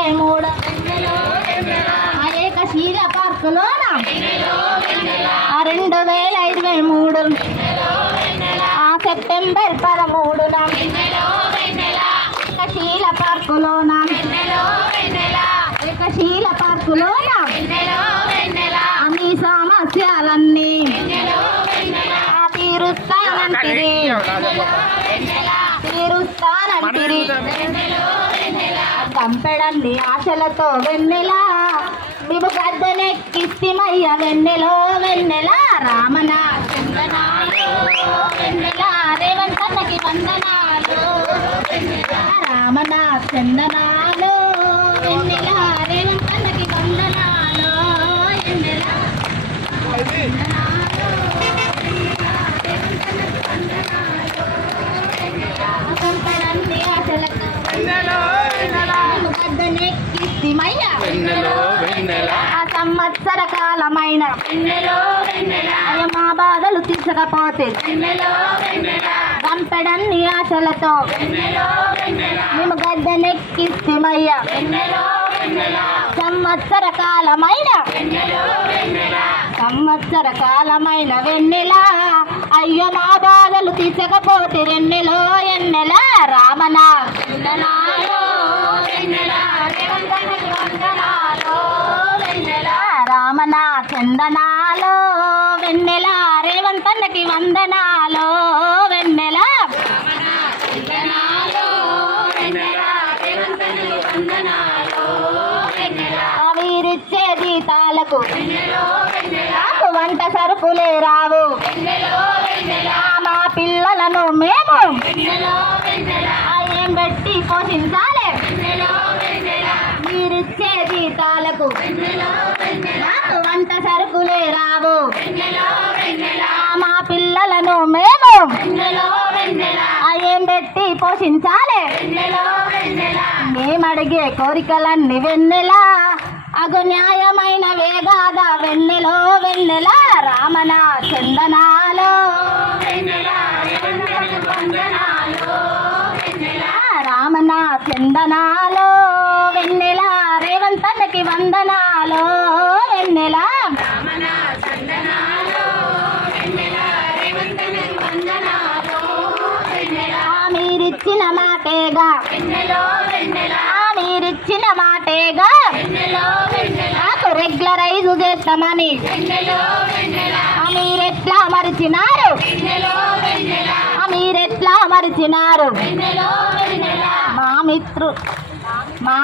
ప్రేమోడ అనేక శీల పార్కులోన రెండు వేల ఇరవై మూడు. ఆ సెప్టెంబర్ పదమూడున శీల పార్కులోన శీల పార్కులోన అన్ని సమస్యలన్నీ తీరుస్తానంటిది. తీరుస్తానంటిది. తీరుస్తానంటిరి ఆశలతో వెన్నెలా? మేము గద్దెనెక్కిస్తిమయ్య వెన్నెలో వెన్నెల? రామన చందనాలు వెన్నెల? రేవంతన్నకి వందనాలు రామన చందనాలు వెన్నెలో వెన్నెల ఆ సంవత్సర కాలమైన మా బాధలు తీసుకపోతే గంపెడన్ని ఆశలతో మేము గద్దెనెక్కిస్తమయ్యా సంవత్సర కాలమైన సంవత్సర కాలమైన వెన్నెలా. అయ్యో మా బాధలు తీసుకపోతే రెన్నెలో ఎన్నెల. చందనాలు వెన్నెల రేవంతన్నకి వందనాలు వెన్నెల వీరిచ్చే జీతాలకు నాకు వంట సరుకులే రావు. మా పిల్లలను మేము ఏం పెట్టి పోషించాలి? మీరిచ్చే జీతాలకు నాకు పిల్లలను మేము ఆ పెట్టి పోషించాలి. మేమడిగే కోరికలన్నీ వెన్నెలా అగు న్యాయమైన వేగాద వెన్నెలో వెన్నెల రామన చందనాలో. రామన చందనాలో వెన్నెల రేవంతన్నకి వందనాలో వెన్నెల. ఆ నీరిచ్చిన మాటేగా నీరిచ్చిన మాటేగా? నాకు రెగ్యులరైజ్ చేస్తామని. మీరెట్లా మరిచినారు? ఆ మీరెట్లా మరిచినారు? మా మిత్రు మా